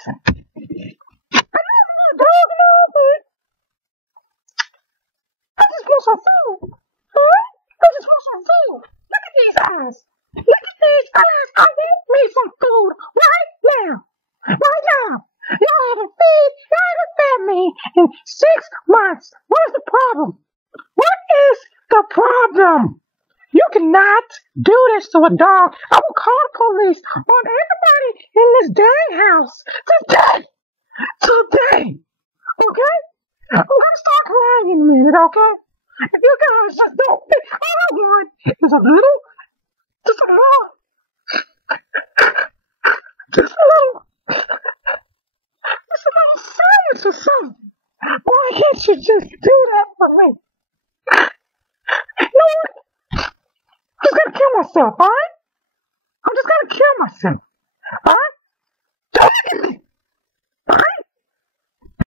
listen. I know I'm not a dog and all, but I just want some food. Alright? I just want some food. Look at these eyes. Look at these eyes. I want me some food right now. Right now. Y'all haven't fed me in 6 months. What is the problem? What is the problem? You cannot do this to a dog. I will call the police on everybody in this dang house today. Today. Okay? I'm gonna start crying in a minute, okay? If you guys just don't think all I want is a little, just a little, just a little, just a little sandwich or something. Why can't you just do that for me? You know what? I'm just gonna kill myself, alright? I'm just gonna kill myself. Alright?